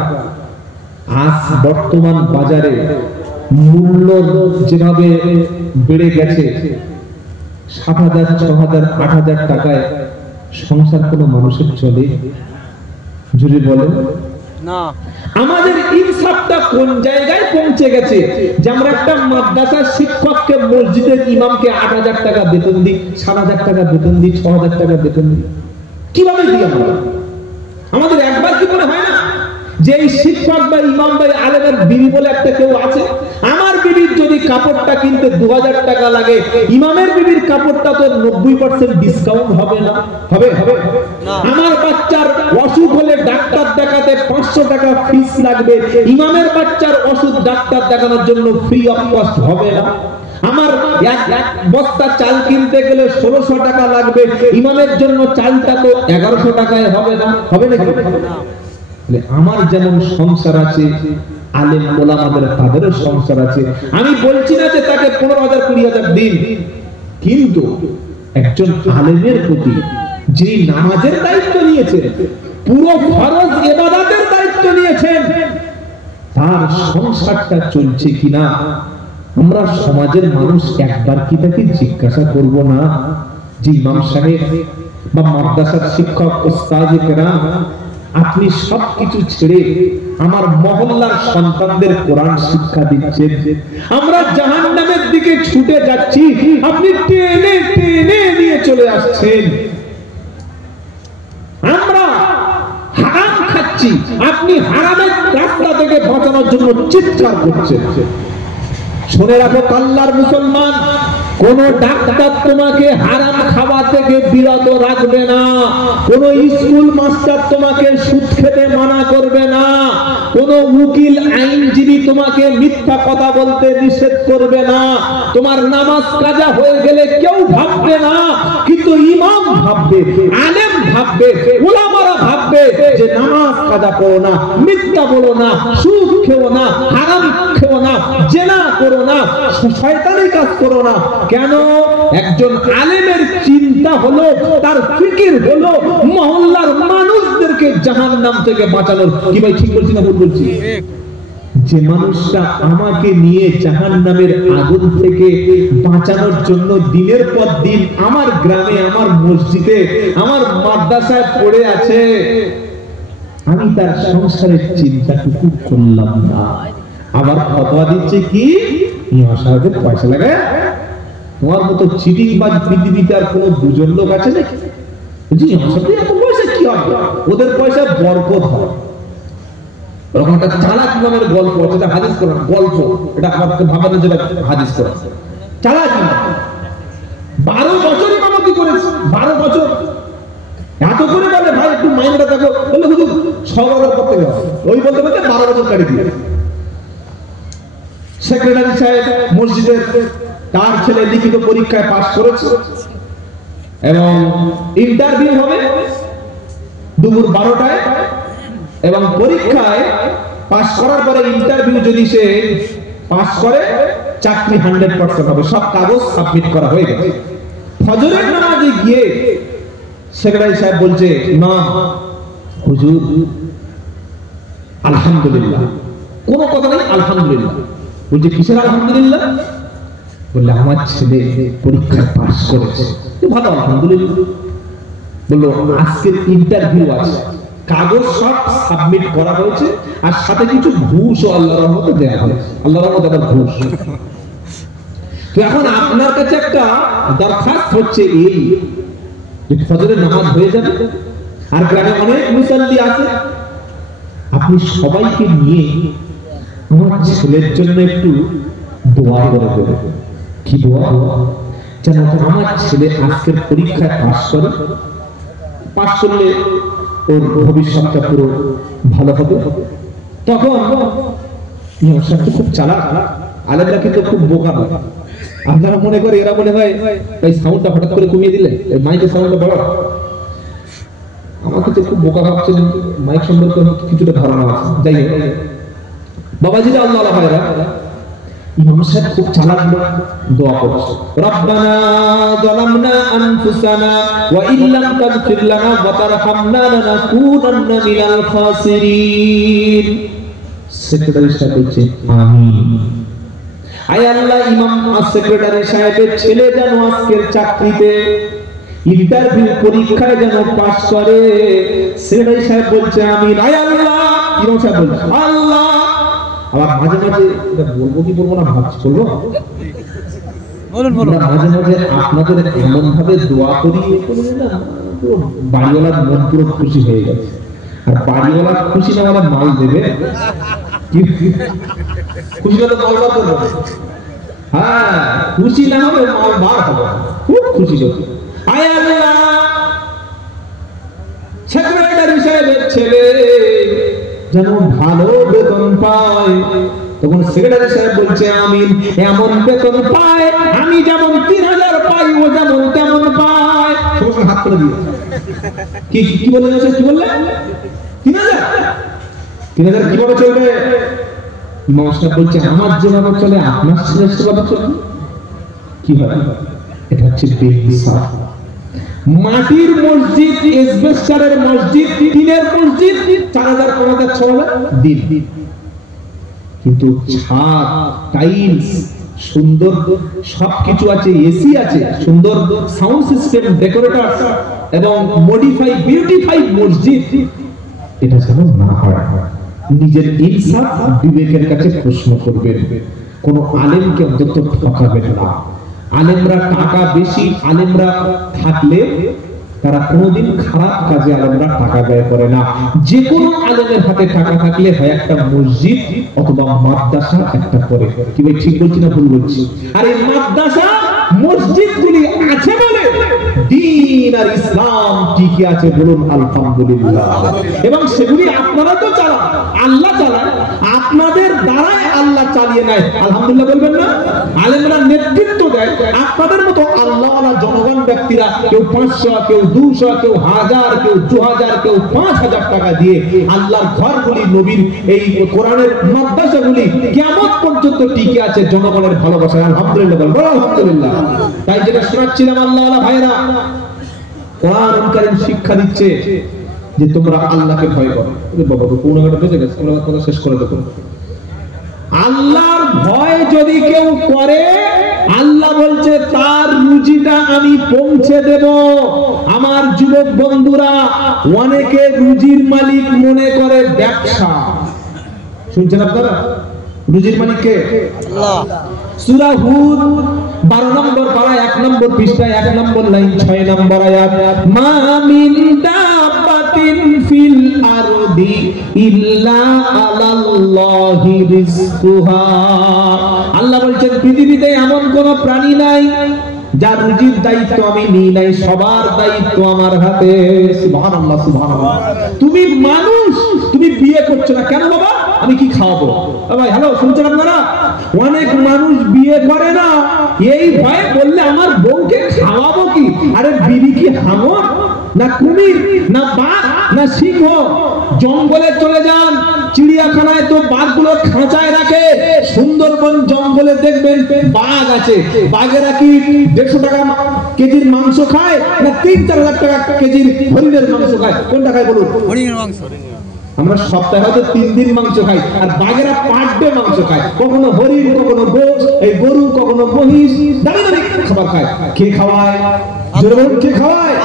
আজ বর্তমান বাজারে মূল্য যেভাবে বেড়ে গেছে, 7000, 6000, 8000 টাকায় সংসার কোনো মানুষের চলে? জুড়ে বলেন না। আমাদের ইনসাফটা কোন জায়গায় পৌঁছে গেছে যে আমরা একটা মাদ্রাসার শিক্ষককে মসজিদের ইমামকে 8000 টাকা বেতন দিই, 7000 টাকা বেতন দিই, 6000 টাকা বেতন দিই? কিভাবে দিই আমরা? আমাদের একবার কি মনে হয় না যে এই শিক্ষক বা ইমাম বা আলেমের বিবি বলে একটা কেউ আছে? আমার বিবির যদি কাপড়টা কিনতে 2000 টাকা লাগে, ইমামের বিবির কাপড়টা তো 90% ডিসকাউন্ট হবে না? হবে হবে না। আমার বাচ্চার অসুখ হলে ডাক্তার দেখাতে 500 টাকা ফিস লাগবে, ইমামের বাচ্চার ওষুধ ডাক্তার দেখানোর জন্য ফ্রি অফ কস্ট হবে না? আমার এক বস্তা চাল কিনতে গেলে 1600 টাকা লাগবে, ইমামের জন্য চালটা তো 1100 টাকায় হবে না? হবে না? আমার যেমন সংসার আছে, আলেম ওলামাদের তাদেরও সংসার আছে। আমি বলছি না যে তাকে 15,000 20,000 দিন, কিন্তু একজন আলেমের প্রতি যিনি নামাজের দায়িত্ব নিয়েছেন, পুরো ফরজ ইবাদতের দায়িত্ব নিয়েছেন, তার সংসারটা চলছে কিনা আমরা সমাজের মানুষ একবার কি তাকে জিজ্ঞাসা করব না যে ইমাম সাহেব বা মাদ্রাসার শিক্ষক ওস্তাদে কেরাম, আপনি সবকিছু ছেড়ে আমার মহল্লার সন্তানদের কোরআন শিক্ষা দিচ্ছেন, আমরা জাহান্নামের দিকে ছুটে যাচ্ছি, আপনি টেনে টেনে নিয়ে চলে আসছেন। আমরা হারাম খাচ্ছি, আপনি হারামের রাস্তা থেকে বাঁচানোর জন্য চিৎকার করছেন। শুনে রাখো আল্লাহর মুসলমান, কোন ডাক্তার তোমাকে হারাম খাওয়া থেকে বিরত রাখবে না, কোন স্কুল মাস্টার তোমাকে সুদ খেতে মানা করবে না, কোন উকিল আইনজীবী তোমাকে মিথ্যা কথা বলতে নিষেধ করবে না। তোমার নামাজ কাজা হয়ে গেলে কেউ ভাববে না, কিন্তু ইমাম ভাববে, আলেম ভাববে, উলামারা ভাববে যে নামাজ কাজা করো না, মিথ্যা বলো না, সুদ খেও না, হারাম খেও না, জেনা করো না, শয়তানি কাজ করো না। কেন? একজন আলেমের চিন্তা হলো, তার ফিকির হলো মহল্লার মানুষদেরকে জাহান্নাম থেকে বাঁচানোর। কি ভাই ঠিক বলছি না ভুল বলছি? যে মানুষটা আমাকে নিয়ে জাহান্নামের আগুন থেকে বাঁচানোর জন্য দিনের পর দিন আমার গ্রামে, আমার মসজিদে, আমার মাদ্রাসায় পড়ে আছে, আমি তার সংসারের চিন্তাটুকু করলাম না। আবার ফতোয়া দিচ্ছে কি সারাদিন পয়সা লাগে। তোমার মতো চিটিং বাজ পৃথিবীতে আর কোন দুজন লোক আছে নাকি? এত পয়সা কি হবে? ওদের পয়সা বরকত হয়। ওরকম একটা চালাক নামের গল্প আছে, হাদিস করা গল্প, এটা আমাকে ভাবানো যেটা হাদিস করা চালাক। 12 বছর ইমামতি করেছে, 12 বছর। এত করে বলে ভাই একটু মাইন্ডটা দেখো, বলে হুজুর 6 বছর করতে গেল, ওই বলতে বলতে 12 বছর কাটি দিয়ে। সেক্রেটারি সাহেব মসজিদের, তার ছেলে লিখিত পরীক্ষায় পাস করেছে এবং ইন্টারভিউ হবে দুপুর 12টায়, এবং পরীক্ষায় পাস করার পরে ইন্টারভিউ যদি সে পাস করে চাকরি 100% হবে। সব কাগজ সাবমিট করা হয়ে গেছে। ফজরের নামাজে গিয়ে সেক্রেটারি সাহেব বলছে, না হুজুর আলহামদুলিল্লাহ। কোনো কথা নেই, আলহামদুলিল্লাহ। বলছে কিসের আলহামদুলিল্লাহ? বললে আমার ছেলে পরীক্ষায় পাস করেছে। ভালো, আলহামদুলিল্লাহ। বললো আজকের ইন্টারভিউ আছে, কাগজ সব সাবমিট করা হয়েছে, আর সাথে কিছু ঘুষও আল্লাহর রহমতে দেওয়া হয়েছে। আল্লাহর রহমতে আবার ঘুষ। তো এখন আপনার কাছে একটা দরখাস্ত হচ্ছে এই যে ফজরের নামাজ হয়ে যাবে, আর গ্রামে অনেক মুসাল্লি আছে, আপনি সবাইকে নিয়ে আমার ছেলের জন্য একটু দোয়া করে দেবেন। কি দোয়া? যেন আমার ছেলে আজকের পরীক্ষায় পাস করে, পাস করলে ওর ভবিষ্যৎটা পুরো ভালো হবে। তখন খুব চালাক, আলেমরা কিন্তু খুব বোকা নয়। আপনারা মনে করে এরা মনে হয় এই সাউন্ডটা হঠাৎ করে কমিয়ে দিলে, মাইকের সাউন্ডটা বড়। আমাকে তো খুব বোকা ভাবছেন, মাইক সম্পর্কে কিছুটা ধারণা আছে। যাই হোক বাবাজিরা, আল্লাহ ভাইরা, ইমাম সাহেব খুব চালাক লোক, দোয়া করছে, রব্বানা যালামনা আনফুসানা ওয়া ইল্লাম তাগফির লানা ওয়া তারহামনা লানাকুনান্না মিনাল খাসিরিন। সেক্রেটারি সাহেব বলছে আমিন। আয় আল্লাহ, ইমাম সেক্রেটারি সাহেবের ছেলে যেন আজকের চাকরিতে ইন্টারভিউ পরীক্ষায় যেন পাস করে। সেক্রেটারি সাহেব বলছে আমিন। আয় আল্লাহ, ইমাম সাহেব বলছে আল্লাহ। আবার মাঝে মাঝে এটা বলবো কি বলবো না ভাবছি, বলবো মাঝে মাঝে আপনাদের এমন ভাবে দোয়া করি না, বাড়িওয়ালার মন পুরো খুশি হয়ে গেছে। আর বাড়িওয়ালার খুশি না হলে মাল দেবে, খুশি হলে মাল বার করবে। হ্যাঁ, খুশি না হবে মাল বার হবে, খুব খুশি হচ্ছে। আয় আল্লাহ, সেক্রেটারি সাহেবের ছেলে যেন ভালো বেতন পায়। তখন সেক্রেটারি সাহেব বলছে আমিন। এমন বেতন পায়, আমি যেমন 3000 পাই, ও যেমন তেমন পায়। সবাই হাত করে দিয়ে কি কি বললেন? কি বললেন? 3000 কিভাবে চলবে? মাস্টার বলছে আমার যেভাবে চলে আপনার ছেলেভাবে চলবে। কি হয়? এটা হচ্ছে বেইনসাফ। মাটির মসজিদ, এসবেস্টারের মসজিদ, টিনের মসজিদ 4000, 5000, 6000 দিন, কিন্তু ছাদ, টাইলস, সুন্দর সবকিছু আছে, এসি আছে, সুন্দর সাউন্ড সিস্টেম, ডেকোরেটর এবং মডিফাই বিউটিফাই মসজিদ, এটা যেন না হয়। নিজের ইনসাফ বিবেকের কাছে প্রশ্ন করবেন। কোন আলেমকে অন্তত ঠকাবেন না। আলেমরা টাকা বেশি, আলেমরা থাকলে তারা কোনোদিন খারাপ কাজে আলেমরা টাকা ব্যয় করে না। যে কোনো আলেমের হাতে টাকা থাকলে হয় একটা মসজিদ অথবা মাদ্রাসা একটা করে। কি ভাই ঠিক বলছি না ভুল বলছি? আর এই মাদ্রাসা মসজিদগুলি আছে বলে দ্বীন আর ইসলাম টিকে আছে, বলুন আলহামদুলিল্লাহ। এবং সেগুলি আপনারা তো চালান, আল্লাহ চালান, আপনাদের দ্বারাই আল্লাহ চালিয়ে নেয়, আলহামদুলিল্লাহ বলবেন না? আলেমরা নেতৃত্ব দেয়, আপনাদের মতো আল্লাহওয়ালা জনগণ ব্যক্তিরা কেউ 500, কেউ 200, কেউ 1000, কেউ 2000, কেউ 5000 টাকা দিয়ে আল্লাহর ঘরগুলি, নবীর এই কোরআনের মাদ্রাসাগুলি কিয়ামত পর্যন্ত টিকে আছে জনগণের ভালোবাসায়, আলহামদুলিল্লাহ বলবেন আলহামদুলিল্লাহ। তাই যেটা শোনাচ্ছিলাম, আল্লাহওয়ালা ভাইরা, কোরআন কারীম শিক্ষা দিচ্ছে যে তোমরা আল্লাহকে ভয় করো। বাবা কোন একটা বেঁচে গেছে, আমরা কথা শেষ করে দেবো। আল্লাহর ভয় যদি কেউ করে, আল্লাহ বলছে তার রুজিটা আমি পৌঁছে দেব। আমার যুবক বন্ধুরা, অনেকে রুজির মালিক মনে করে ব্যবসা। শুনছেন আপনারা? রুজির মালিক কে? আল্লাহ। সূরা হুদ 12 নম্বর পারা 1 নম্বর পৃষ্ঠায় 1 নম্বর লাইন 6 নম্বর আয়াত, মা মিন দাব্বাতিন ফিল আরদি ইল্লা আলাল্লাহি রিজকুহা। আল্লাহ বলেন পৃথিবীতে এমন কোন প্রাণী নাই যার রুজির দায়িত্ব আমি নিই নাই, সবার দায়িত্ব আমার হাতে। সুবহানাল্লাহ, সুবহানাল্লাহ। তুমি মানুষ, তুমি বিয়ে করছো না কেন বাবা? আমি কি খাওয়াবো? ভাই হ্যালো, শুনছেন আপনারা? অনেক মানুষ বিয়ে করে না এই ভয়ে, বললে আমার বউকে খাওয়াবো কি? আরে বিবি কি হাঙর না কুমির না বাঘ না সিংহ? জঙ্গলে চলে যান, চিড়িয়াখানায় তো বাঘগুলো খাঁচায় রাখে, সুন্দরবন জঙ্গলে দেখবেন বাঘ আছে। বাঘেরা কি 150 টাকা কেজির মাংস খায় না 3-4 লাখ টাকা কেজির হরিণের মাংস খায়? কোনটা খায় বলুন? হরিণের মাংস। আমরা সপ্তাহে হয়তো 3 দিন মাংস খাই, আর বাঘেরা পার ডে মাংস খায়। কখনো হরিণ, কখনো গরু, কখনো মহিষ, দামি দামি খাবার খায়। কে খাওয়ায়? কে খাওয়ায়?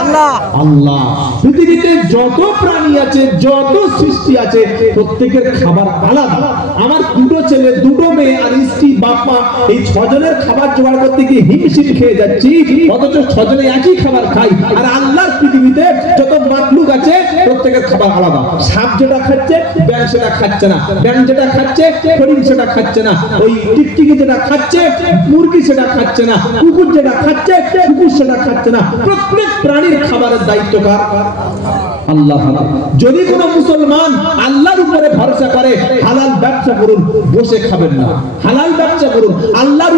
আল্লাহ। পৃথিবীতে যত প্রাণী আছে, যত সৃষ্টি আছে, প্রত্যেকের খাবার আলাদা। আমার দুটো ছেলে, দুটো মেয়ে আর স্ত্রী, বাপ মা, এই ছজনের খাবার জোগাড় করতে গিয়ে হিমশিম খেয়ে যাচ্ছি, অথচ ছজনে একই খাবার খাই। আর আল্লাহর পৃথিবীতে যত মাখলুক আছে, প্রত্যেকের খাবার আলাদা। সাপ যেটা খাচ্ছে, ব্যাঙ সেটা খাচ্ছে না। ব্যাঙ যেটা খাচ্ছে, হরিণ সেটা খাচ্ছে না। ওই টিকটিকি যেটা খাচ্ছে, মুরগি সেটা খাচ্ছে না। কুকুর যেটা খাচ্ছে, কুকুর সেটা খাচ্ছে না। প্রত্যেক প্রাণীর খাবারের দায়িত্ব কার? আল্লাহ। যদি কোন মুসলমান আল্লাহর উপরে ভরসা করে, হালাল ব্যবসা করুন, বসে খাবেন না। হালাল ব্যবসা করুন, আল্লাহর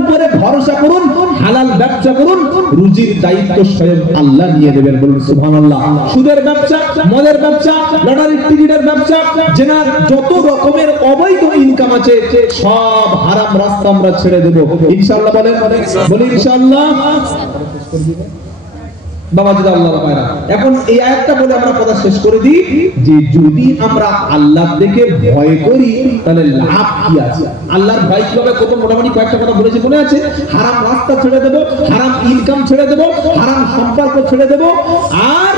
উপরে ভরসা করুন, হালাল ব্যবসা করুন, রুজির দায়িত্ব স্বয়ং আল্লাহ নিয়ে নেবেন। বলুন সুবহানাল্লাহ। সুদের ব্যবসা, মদের ব্যবসা, লটারির টিকিটের ব্যবসা, জেনার যত রকমের অবৈধ ইনকাম আছে, সব হারাম রাস্তা আমরা ছেড়ে দেব ইনশাআল্লাহ। বলেন, বলি ইনশাআল্লাহ। বাবাজিরা, আল্লাহর পায়রা, এখন এই আয়াতটা বলে আমরা কথা শেষ করে দিই যে যদি আমরা আল্লাহ থেকে ভয় করি তাহলে লাভ কি আছে? আল্লাহর ভয় কিভাবে কত মোটামুটি কয়েকটা কথা বলেছি, মনে আছে? হারাম রাস্তা ছেড়ে দেব, হারাম ইনকাম ছেড়ে দেব, হারাম সম্পর্ক ছেড়ে দেব, আর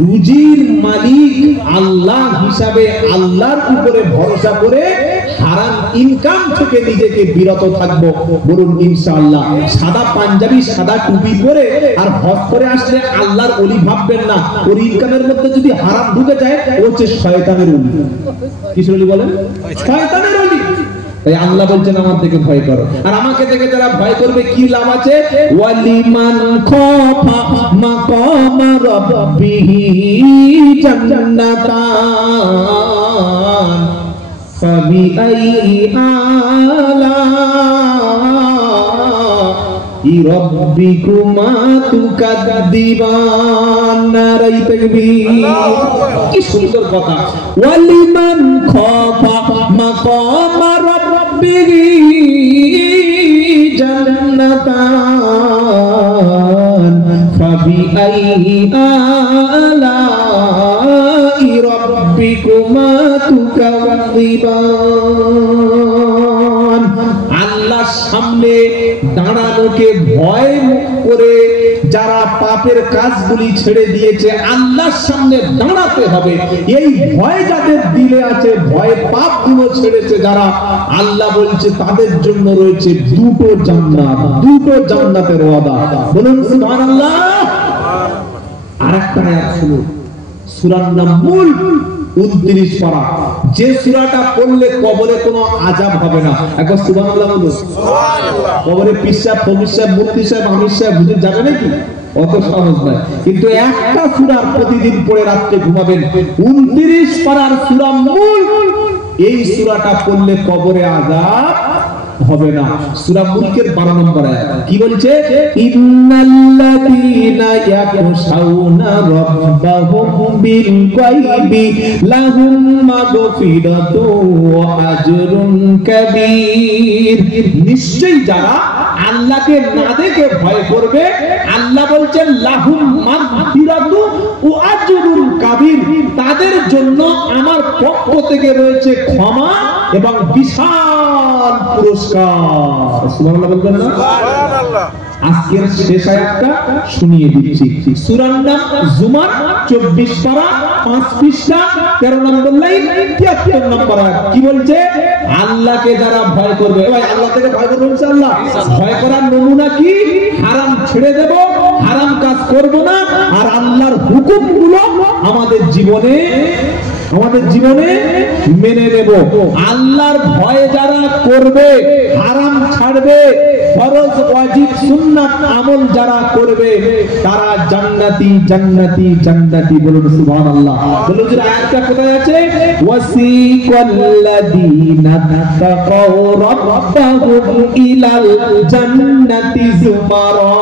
রুজির মালিক আল্লাহ হিসাবে আল্লাহর উপরে ভরসা করে হারাম ইনকাম থেকে নিজেকে বিরত থাকব। বলুন ইনশাআল্লাহ। সাদা পাঞ্জাবি, সাদা টুপি পরে আর হজ করে আসলে আল্লাহর ওলি ভাববেন না। ওর ইনকামের মধ্যে যদি হারাম ঢুকে যায়, ও হচ্ছে শয়তানের ওলি। কিসের ওলি বলেন? শয়তানের ওলি। তাই আল্লাহ বলছেন আমার থেকে ভয় করো। আর আমাকে থেকে যারা ভয় করবে কি লাভ আছে? ওয়ালিমান খাফা মাকাম রাব্বিহি জান্নাতান ফাবিআইয়ি আলা'i রাব্বিকুমা তুকাদ্দিবান। নারায়ে তাকবীর। কি সুন্দর কথা। ওয়ালিমান খাফা মাকাম রাব্বিহি জান্নাতান ফাবিআইয়ি আলা'i রাব্বিকুমা তুকাদ্দিবান। আল্লাহর সামনে দাঁড়ানোকে ভয় করে যারা পাপের কাজগুলি ছেড়ে দিয়েছে, আল্লাহর সামনে দাঁড়াতে হবে, এই ভয় যাদের দিলে আছে, ভয় পাপগুলো ছেড়েছে যারা, আল্লাহ বলছে তাদের জন্য রয়েছে দুটো জান্নাত, দুটো জান্নাতের ওয়াদা। বলুন সুবহানাল্লাহ। আরেকটা আয়াত শুনুন, সূরার নাম মুল্ক, 29 পারা। যে সূরাটা পড়লে কবরে কোনো আযাব হবে না। একবার সুবহানাল্লাহ বলুন। সুবহানাল্লাহ। কবরে পিসাব, ফমিসাব, মুক্তিসাব, আমিসাব বুঝে যাবে নাকি? অত সহজ নয়। কিন্তু একটা সূরা প্রতিদিন পড়ে রাতে ঘুমাবেন, 29 পারার সূরা মুল্ক। এই সূরাটা পড়লে কবরে আযাব হবে না। সূরা মুলকের 12 নম্বর আয়াত কি বলছে? ইন্নাল্লাযীনা ইয়াখশাউনা রাব্বাহুম বিল গায়বি লাহুম মাগফিরাতুন ওয়া আজরুন কাবীর। নিশ্চয়ই যারা আল্লাহকে না দেখে ভয় করবে, আল্লাহ বলছেন লাহুম মাগফিরাতুন ওয়া আজরুন কাবীর, তাদের জন্য আমার পক্ষ থেকে রয়েছে ক্ষমা এবং বিশাল পুরস্কার। সুবহানাল্লাহ বলবেন না? সুবহানাল্লাহ। আজকের শেষ আয়াতটা শুনিয়ে দিচ্ছি। সূরার নাম জুমার, 24 পারা, 5 পৃষ্ঠা, 13 নম্বর লাইন, 73 নম্বর আয়াত। কি বলছে? আল্লাহকে যারা ভয় করবে, ভাই আল্লাহ থেকে ভয় করবে ইনশাআল্লাহ। ভয় করার নমুনা কি? হারাম ছেড়ে দেব, হারাম কাজ করব না, আর আল্লাহর হুকুমগুলো আমাদের জীবনে মেনে নেব। আল্লাহর ভয় যারা করবে, হারাম ছাড়বে, ফরজ ওয়াজিব সুন্নাত আমল যারা করবে, তারা জান্নাতি জান্নাতি জান্নাতি। বলুন সুবহানাল্লাহ। বলুন যে আয়াতটা কোথায় আছে? ওয়াসিকাল্লাযীনা তাকাউ রাব্বাহুম ইলাল জান্নাতি যুমারা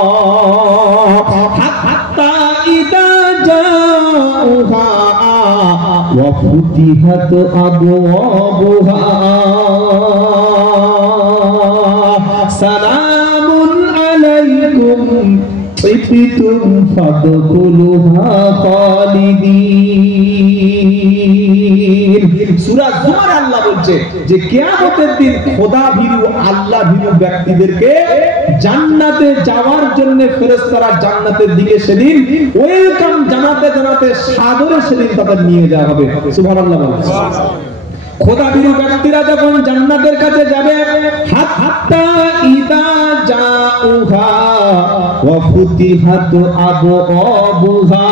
হাত্তা ইযা জাউহা ওয়া ফুতিহাত আবওয়াবুহা সালামুন আলাইকুম تبتم فادخلوها خالدين সূরা জুমার আল্লাহ বলছে যে কিয়ামতের দিন খোদা ভীরু আল্লাহ ভীরু ব্যক্তিদেরকে জান্নাতে যাওয়ার জন্য ফেরেশতারা জান্নাতের দিকে সেদিন ওয়েলকাম জানাতে জানাতে সাদরে সেদিন তাদের নিয়ে যাওয়া হবে সুবহানাল্লাহ বলেন খোদা ভীরু ব্যক্তিরা যখন জান্নাতের কাছে যাবে হাত্তা ইদা জাউহা ওয়া ফুতিহাত আবওয়াবুহা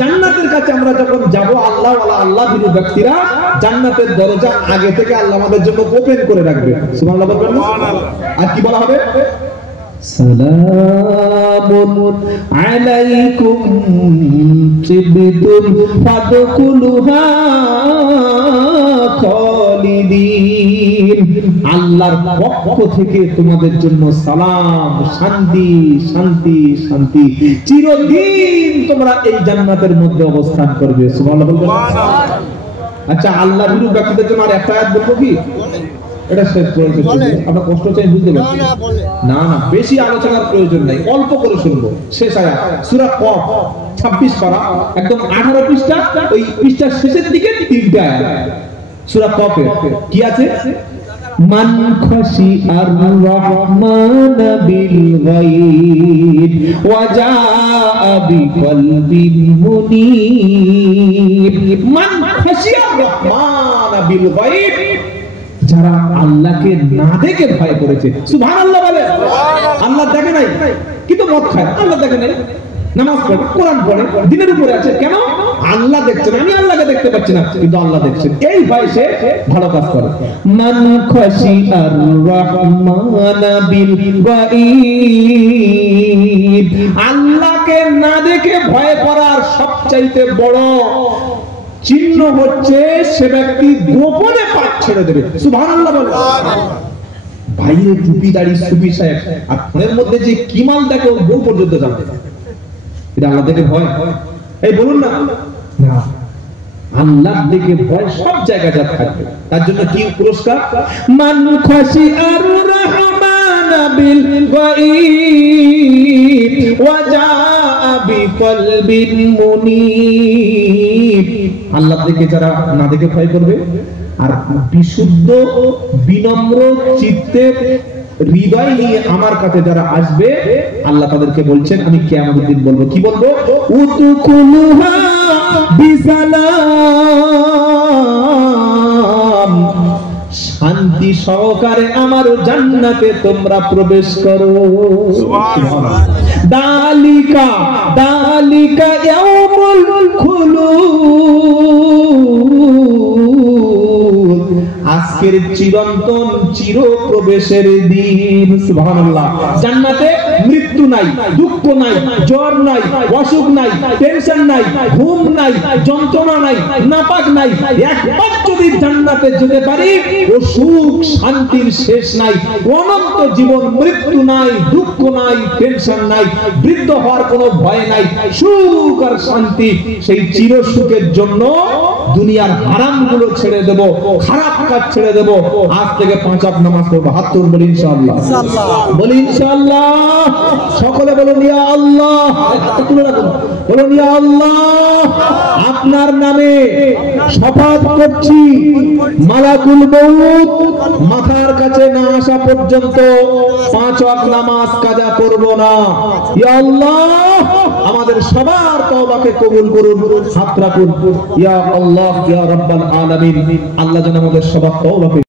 জান্নাতের কাছে আমরা যখন যাব আল্লাহ ওয়ালা আল্লাহ ভীরু ব্যক্তিরা জান্নাতের দরজা আগে থেকে আল্লাহ আমাদের জন্য ওপেন করে রাখবে সুবহানাল্লাহ বলবেন আর কি বলা হবে সালামুন আলাইকুম তিবতুম ফাদখুলুহা খালিদিন আল্লাহর পক্ষ থেকে তোমাদের জন্য সালাম শান্তি শান্তি শান্তি চিরদিন তোমরা এই জান্নাতের মধ্যে অবস্থান করবে সুবহানাল্লাহ বলবেন আচ্ছা আল্লাহ ভীরু ব্যক্তিদের জন্য আর একটা আয়াত বলবো কি এটা শেষ করে আপনারা কষ্ট চাই বুঝতে পারছেন না না বেশি আলোচনার প্রয়োজন নাই অল্প করে শুনবো শেষ আয়াত সূরা কফ 26 পারা একদম 18 পৃষ্ঠা ওই পৃষ্ঠার শেষের দিকে তিনটা আয়াত সূরা কফে কি আছে মান খাশিআর রাহমান বিল গায়ব ওয়া জাআ বিকলবিন মুনীব মান খাশিআর রাহমান বিল গায়ব যারা আল্লাহকে না দেখে ভয় করেছে সুবহানাল্লাহ বলে আল্লাহ দেখে নাই কিন্তু মদ খায় আল্লাহ দেখে নাই নামাজ পড়ে কোরআন পড়ে দিনের উপরে আছে কেন আল্লাহ দেখছেন আমি আল্লাহকে দেখতে পাচ্ছি না কিন্তু আল্লাহ দেখছেন এই ভয় সে ভালো কাজ করে মান খাশিআর রাহমান বিল গায়ব আল্লাহকে না দেখে ভয় করার সবচাইতে বড় চিহ্ন হচ্ছে সে ব্যক্তি গোপনে পাপ ছেড়ে দেবে সুবহানাল্লাহ বলে বাইরে টুপি দাড়ি সুফি সাহেব আর মনের মধ্যে যে কি মাল দেখে ও বউ পর্যন্ত জানতে এটা আল্লাহ দেখে ভয় এই বলুন না না আল্লাহ দেখে ভয় সব জায়গায় যা থাকবে তার জন্য কি পুরস্কার মান খাশিআর রাহমান বিল গায়ব ওয়া জাআ বিকলবিন মুনীব আল্লাহ দেখে যারা না দেখে ভয় করবে আর বিশুদ্ধ বিনম্র চিত্তে হৃদয় নিয়ে আমার কাছে যারা আসবে আল্লাহ তাদেরকে বলছেন আমি কিয়ামতের দিন বলবো কি বলবো উদখুলুহা বিসালাম শান্তি সহকারে আমার জান্নাতে তোমরা প্রবেশ করো সুবহানাল্লাহ দালিকা দালিকা ইয়াউমুল খুলুদ আজকের চিরন্তন চির প্রবেশের দিন সুবহানাল্লাহ জান্নাতে মৃত্যু নাই দুঃখ নাই জ্বর নাই অসুখ নাই টেনশন নাই ঘুম নাই যন্ত্রণা নাই নাপাক নাই একবার যদি জান্নাতে যেতে পারি ও সুখ শান্তির শেষ নাই অনন্ত জীবন মৃত্যু নাই দুঃখ নাই টেনশন নাই বৃদ্ধ হওয়ার কোনো ভয় নাই সুখ আর শান্তি সেই চির সুখের জন্য দুনিয়ার হারামগুলো ছেড়ে দেব খারাপ কাজ ছেড়ে দেব আজ থেকে 5 ওয়াক্ত নামাজ পড়ব হাত তুলুন বলি ইনশাআল্লাহ বলি ইনশাআল্লাহ সকলে বলুন ইয়া আল্লাহ হাত তুলে রাখুন বলুন ইয়া আল্লাহ আপনার নামে শপথ করছি মালাকুল মউত মাথার কাছে না আসা পর্যন্ত 5 ওয়াক্ত নামাজ কাজা করব না ইয়া আল্লাহ আমাদের সবার তওবাকে কবুল করুন হাত রাখুন ইয়া আল্লাহ ইয়া রাব্বাল আলামিন আল্লাহ যেন আমাদের সবার তওবাকে